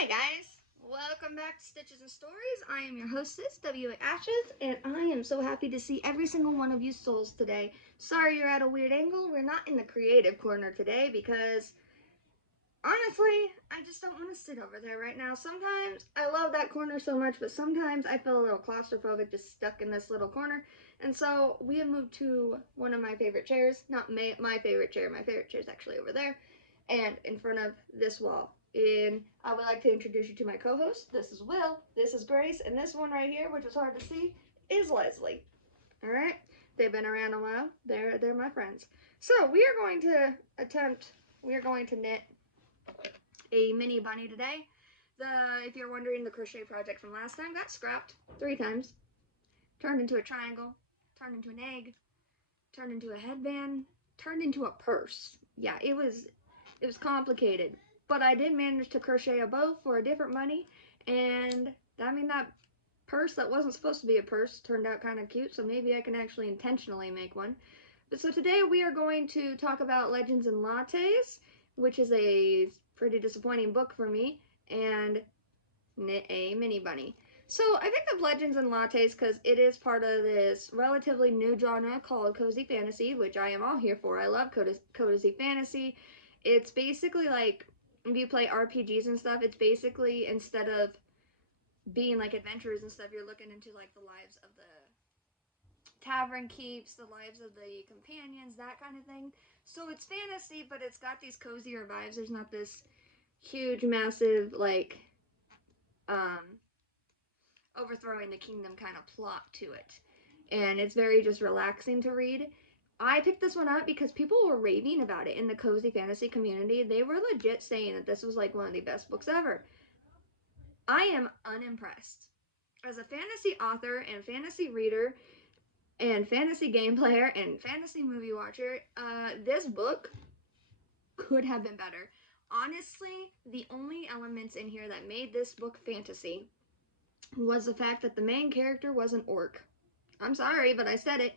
Hi guys, welcome back to Stitches and Stories. I am your hostess, W.A. Ashes, and I am so happy to see every single one of you souls today. Sorry you're at a weird angle. We're not in the creative corner today because honestly, I just don't want to sit over there right now. Sometimes I love that corner so much, but sometimes I feel a little claustrophobic just stuck in this little corner. And so we have moved to one of my favorite chairs. Not my favorite chair. My favorite chair is actually over there and in front of this wall. And I would like to introduce you to my co-host. This is Will, this is Grace, and this one right here, which is hard to see, is Leslie. All right, they've been around a while. They're my friends. So we are going to knit a mini bunny today. If you're wondering, the crochet project from last time got scrapped 3 times, turned into a triangle, turned into an egg, turned into a headband, turned into a purse. Yeah, it was complicated, but I did manage to crochet a bow for a different bunny, and that purse that wasn't supposed to be a purse turned out kind of cute, so maybe I can actually intentionally make one. But so today we are going to talk about Legends and Lattes, which is a pretty disappointing book for me, and knit a mini bunny. So I picked up Legends and Lattes because it is part of this relatively new genre called cozy fantasy, which I am all here for. I love cozy fantasy. It's basically like, if you play RPGs and stuff, it's basically, instead of being like adventurers and stuff, you're looking into like the lives of the tavern keeps, the lives of the companions, that kind of thing. So it's fantasy, but it's got these cozier vibes. There's not this huge, massive, like, overthrowing the kingdom kind of plot to it. And it's very just relaxing to read. I picked this one up because people were raving about it in the cozy fantasy community. They were legit saying that this was like one of the best books ever. I am unimpressed. As a fantasy author and fantasy reader and fantasy game player and fantasy movie watcher, this book could have been better. Honestly, the only elements in here that made this book fantasy was the fact that the main character was an orc. I'm sorry, but I said it.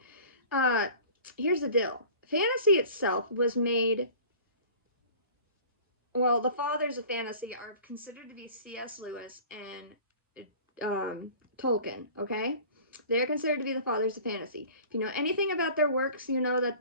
Here's the deal. Fantasy itself was made... Well, the fathers of fantasy are considered to be C.S. Lewis and Tolkien, okay? They're considered to be the fathers of fantasy. If you know anything about their works, you know that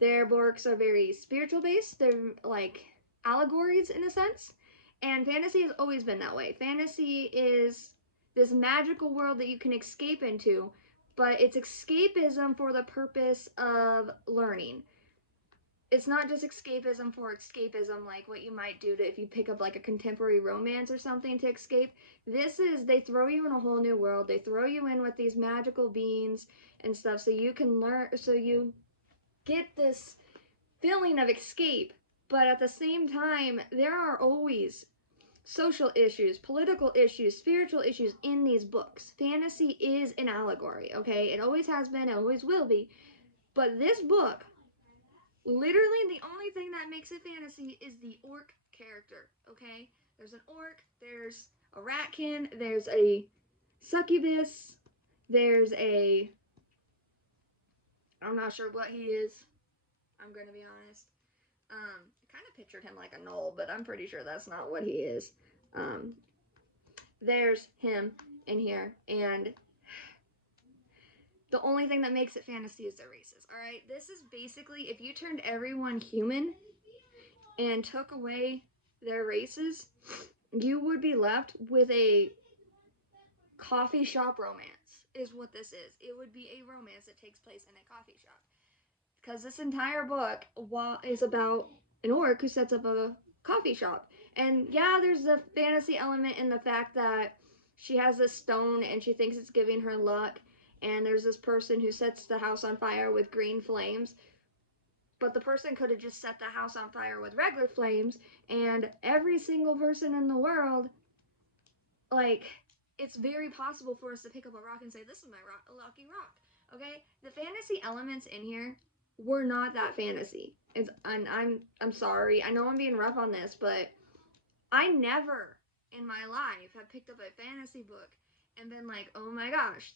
their works are very spiritual based. They're like allegories in a sense. And fantasy has always been that way. Fantasy is this magical world that you can escape into, but it's escapism for the purpose of learning. It's not just escapism for escapism, like what you might do if you pick up like a contemporary romance or something to escape. This is, they throw you in a whole new world. They throw you in with these magical beings and stuff so you can learn, so you get this feeling of escape. But at the same time, there are always social issues, political issues, spiritual issues in these books. Fantasy is an allegory, okay? It always has been, it always will be. But this book, literally the only thing that makes it fantasy is the orc character, okay? There's an orc, there's a ratkin, there's a succubus, there's a... I'm not sure what he is, I'm gonna be honest. I kind of pictured him like a gnoll, but I'm pretty sure that's not what he is. There's him in here, and the only thing that makes it fantasy is the races, alright? This is basically, if you turned everyone human and took away their races, you would be left with a coffee shop romance, is what this is. It would be a romance that takes place in a coffee shop. Because this entire book is about an orc who sets up a coffee shop. And yeah, there's the fantasy element in the fact that she has this stone and she thinks it's giving her luck. And there's this person who sets the house on fire with green flames. But the person could have just set the house on fire with regular flames. And every single person in the world, like, it's very possible for us to pick up a rock and say, this is my lucky rock. Okay? The fantasy elements in here were not that fantasy. I'm sorry. I know I'm being rough on this, but I never in my life have picked up a fantasy book and been like, oh my gosh,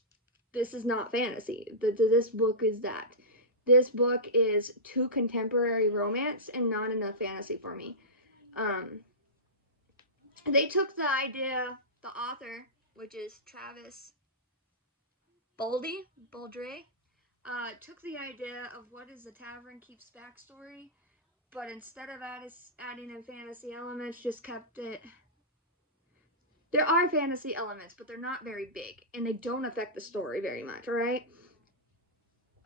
this is not fantasy. This book is that. This book is too contemporary romance and not enough fantasy for me. they took the idea, the author, which is Travis Boldre, took the idea of what is the Tavern Keep's backstory, but instead of adding in fantasy elements, just kept it. There are fantasy elements, but they're not very big, and they don't affect the story very much. All right.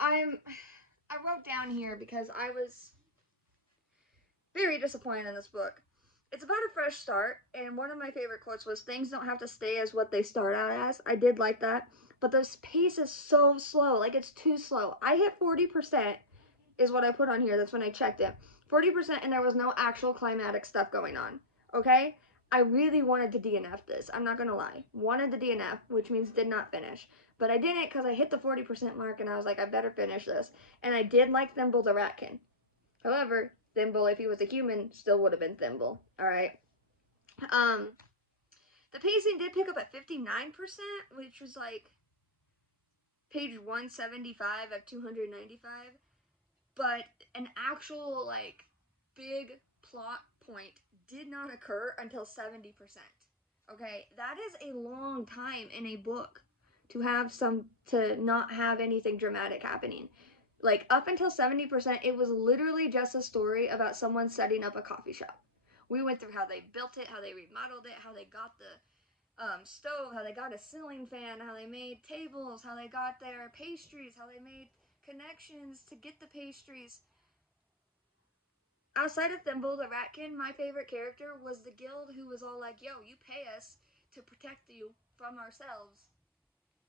I wrote down here because I was very disappointed in this book. It's about a fresh start, and one of my favorite quotes was, "Things don't have to stay as what they start out as." I did like that, but this pace is so slow. Like, it's too slow. I hit 40%, is what I put on here. That's when I checked it. 40%, and there was no actual climatic stuff going on. Okay? I really wanted to DNF this. I'm not gonna lie. Wanted to DNF, which means did not finish. But I didn't because I hit the 40% mark, and I was like, I better finish this. And I did like Thimble the Ratkin. However, Thimble, if he was a human, still would have been Thimble. Alright? Um, the pacing did pick up at 59%, which was like page 175 of 295. But an actual, like, big plot point did not occur until 70%. Okay? That is a long time in a book to not have anything dramatic happening. Like, up until 70%, it was literally just a story about someone setting up a coffee shop. We went through how they built it, how they remodeled it, how they got the stove, how they got a ceiling fan, how they made tables, how they got their pastries, how they made connections to get the pastries. Outside of Thimble the Ratkin, my favorite character was the guild, who was all like, "Yo, you pay us to protect you from ourselves."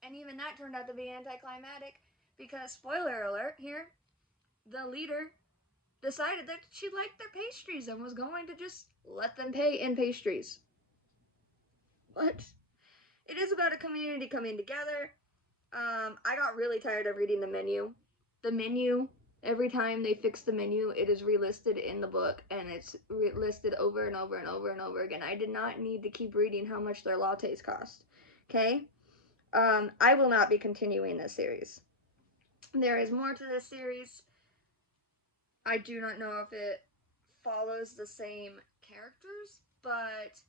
And even that turned out to be anticlimactic because, spoiler alert here, the leader decided that she liked their pastries and was going to just let them pay in pastries. What? It is about a community coming together. I got really tired of reading the menu. The menu, every time they fix the menu, it is relisted in the book, and it's listed over and over and over and over again. I did not need to keep reading how much their lattes cost. Okay? I will not be continuing this series. There is more to this series. I do not know if it follows the same characters, but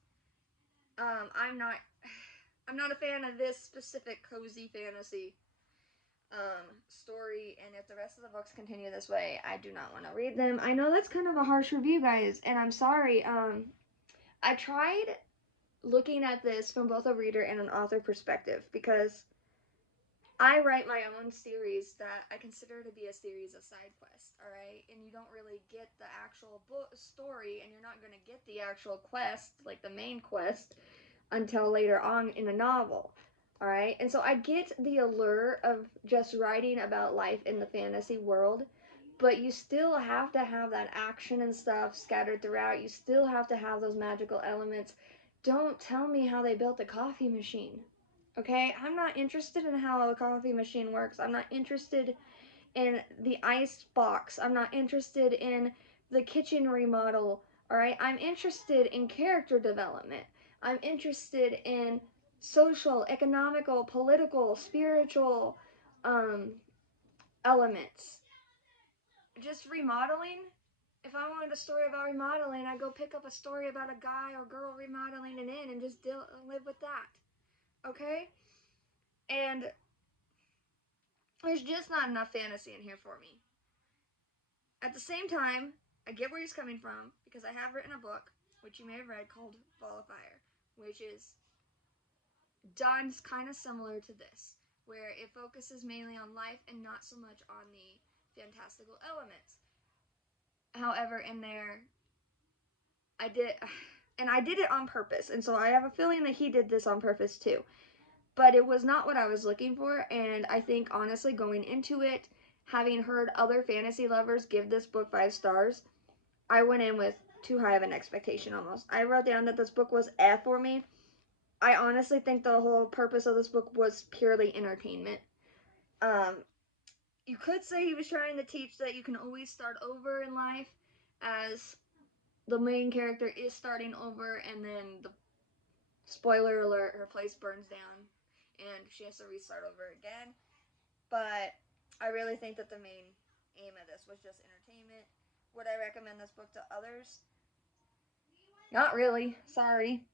I'm not a fan of this specific cozy fantasy story, and if the rest of the books continue this way, I do not want to read them. I know that's kind of a harsh review, guys, and I'm sorry. I tried looking at this from both a reader and an author perspective because I write my own series that I consider to be a series of side quests, alright? And you don't really get the actual book story, and you're not going to get the actual quest, like the main quest, until later on in a novel. Alright? And so I get the allure of just writing about life in the fantasy world, but you still have to have that action and stuff scattered throughout. You still have to have those magical elements. Don't tell me how they built a coffee machine. Okay? I'm not interested in how a coffee machine works. I'm not interested in the ice box. I'm not interested in the kitchen remodel. Alright? I'm interested in character development. I'm interested in social, economical, political, spiritual elements. Just remodeling. If I wanted a story about remodeling, I'd go pick up a story about a guy or girl remodeling an inn and just live with that. Okay? And there's just not enough fantasy in here for me. At the same time, I get where he's coming from because I have written a book, which you may have read, called Ball of Fire, which is done kind of similar to this, where it focuses mainly on life and not so much on the fantastical elements. However, in there, I did it on purpose, and so I have a feeling that he did this on purpose too. But it was not what I was looking for, and I think honestly, going into it, having heard other fantasy lovers give this book 5 stars, I went in with too high of an expectation almost. I wrote down that this book was F for me. I honestly think the whole purpose of this book was purely entertainment. You could say he was trying to teach that you can always start over in life, as the main character is starting over, and then the spoiler alert, her place burns down and she has to restart over again. But I really think that the main aim of this was just entertainment. Would I recommend this book to others? Not really. Sorry.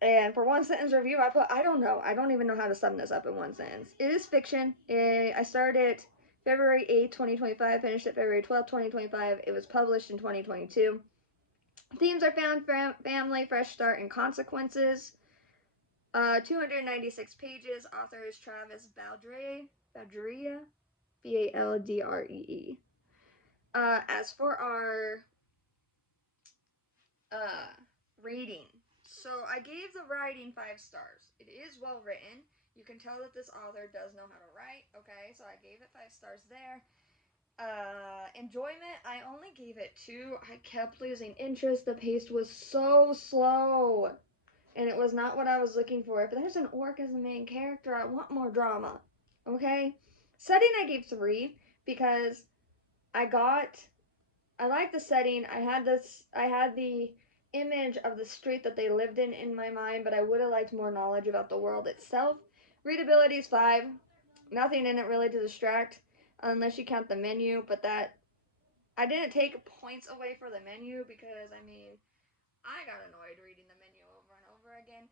And for one sentence review, I put, I don't know. I don't even know how to sum this up in one sentence. It is fiction. I started February 8th, 2025, finished it February 12th, 2025. It was published in 2022. Themes are found family, fresh start, and consequences. 296 pages. Author is Travis Baldrea, Baldree. As for our uh, rating, so I gave the writing 5 stars. It is well written. You can tell that this author does know how to write. Okay, so I gave it 5 stars there. Enjoyment, I only gave it 2. I kept losing interest. The pace was so slow, and it was not what I was looking for. If there's an orc as the main character, I want more drama. Okay, setting I gave 3 because I got I like the setting. I had the image of the street that they lived in my mind, but I would have liked more knowledge about the world itself. Readability is 5. Nothing in it really to distract, unless you count the menu. But that I didn't take points away for the menu because I mean I got annoyed reading the menu over and over again.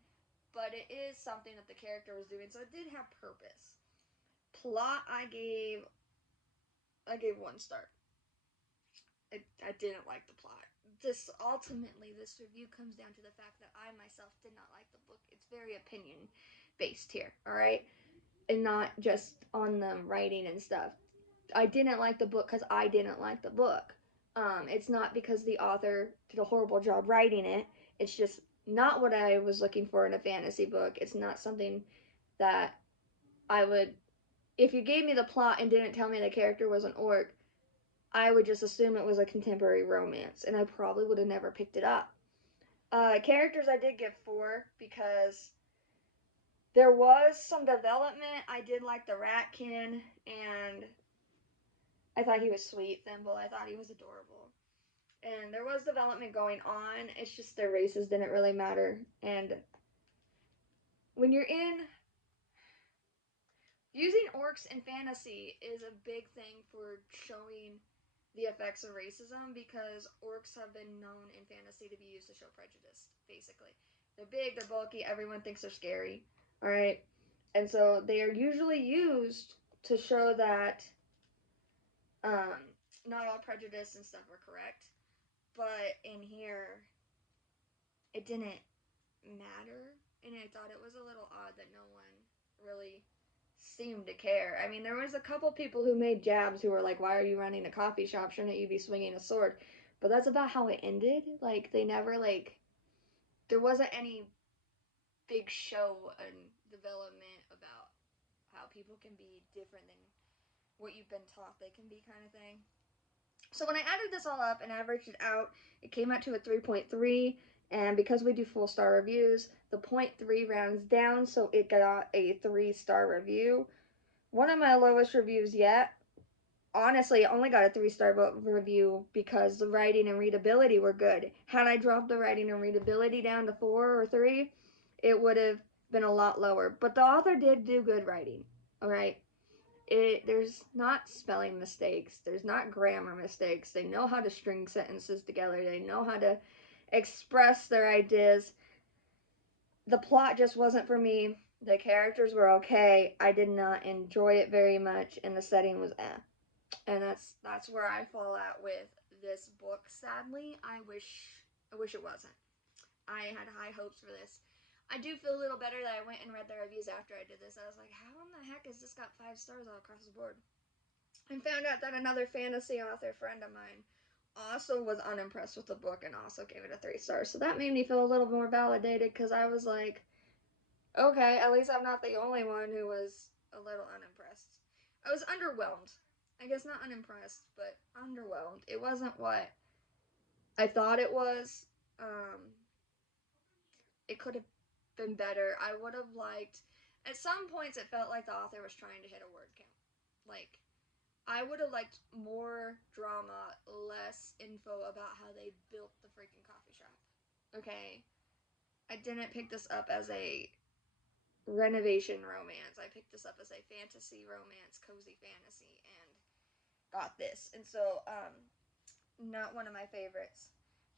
But it is something that the character was doing, so it did have purpose. Plot, I gave 1 star. I didn't like the plot. This review comes down to the fact that I myself did not like the book. It's very opinion based here, all right, and not just on the writing and stuff. I didn't like the book because I didn't like the book. It's not because the author did a horrible job writing it. It's just not what I was looking for in a fantasy book. It's not something that I would. If you gave me the plot and didn't tell me the character was an orc, I would just assume it was a contemporary romance, and I probably would have never picked it up. Characters I did give 4 because there was some development. I did like the Ratkin, and I thought he was sweet. Thimble, I thought he was adorable. And there was development going on. It's just their races didn't really matter. And when you're in using orcs in fantasy is a big thing for showing the effects of racism because orcs have been known in fantasy to be used to show prejudice, basically. They're big, they're bulky, everyone thinks they're scary, alright? And so they are usually used to show that um, not all prejudice and stuff are correct. But in here, it didn't matter, and I thought it was a little odd that no one really seemed to care. I mean, there was a couple people who made jabs who were like, "Why are you running a coffee shop? Shouldn't you be swinging a sword?" But that's about how it ended. Like they never there wasn't any big show and development about how people can be different than what you've been taught they can be, kind of thing. So when I added this all up and averaged it out, it came out to a 3.3. And because we do full star reviews, the 0.3 rounds down, so it got a 3-star review. One of my lowest reviews yet. Honestly, I only got a 3-star review because the writing and readability were good. Had I dropped the writing and readability down to 4 or 3, it would have been a lot lower. But the author did do good writing. All right. There's not spelling mistakes, there's not grammar mistakes. They know how to string sentences together, they know how to express their ideas. The plot just wasn't for me. The characters were okay. I did not enjoy it very much, and the setting was And that's where I fall out with this book. Sadly, I wish it wasn't. I had high hopes for this. I do feel a little better that I went and read the reviews after I did this. I was like, how in the heck has this got 5 stars all across the board? And found out that another fantasy author friend of mine also was unimpressed with the book and also gave it a 3 stars. So that made me feel a little more validated because I was like, okay, at least I'm not the only one who was a little unimpressed. I was underwhelmed. I guess not unimpressed, but underwhelmed. It wasn't what I thought it was. It could have been better. I would have liked. At some points, it felt like the author was trying to hit a word count. Like, I would have liked more drama, less info about how they built the freaking coffee shop. Okay? I didn't pick this up as a renovation romance. I picked this up as a fantasy romance, cozy fantasy, and got this. And so, not one of my favorites.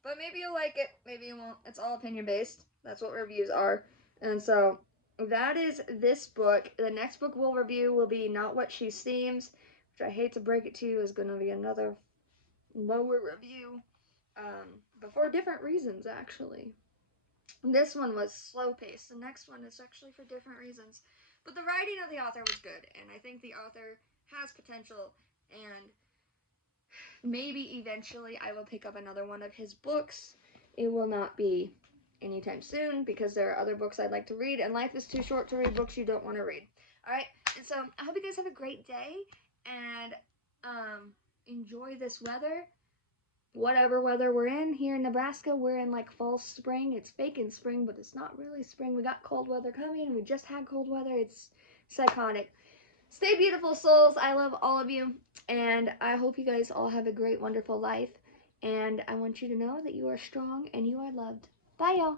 But maybe you'll like it, maybe you won't. It's all opinion based. That's what reviews are. And so that is this book. The next book we'll review will be Not What She Seems, which I hate to break it to you is going to be another lower review, but for different reasons, actually. This one was slow paced. The next one is actually for different reasons. But the writing of the author was good, and I think the author has potential, and maybe eventually I will pick up another one of his books. It will not be anytime soon because there are other books I'd like to read, and life is too short to read books you don't want to read. Alright, and so I hope you guys have a great day, and enjoy this weather. Whatever weather we're in here in Nebraska, we're in like fall spring. It's fake in spring, but it's not really spring. We got cold weather coming. We just had cold weather. It's psychotic. Stay beautiful, souls. I love all of you, and I hope you guys all have a great, wonderful life. And I want you to know that you are strong and you are loved. Bye, y'all.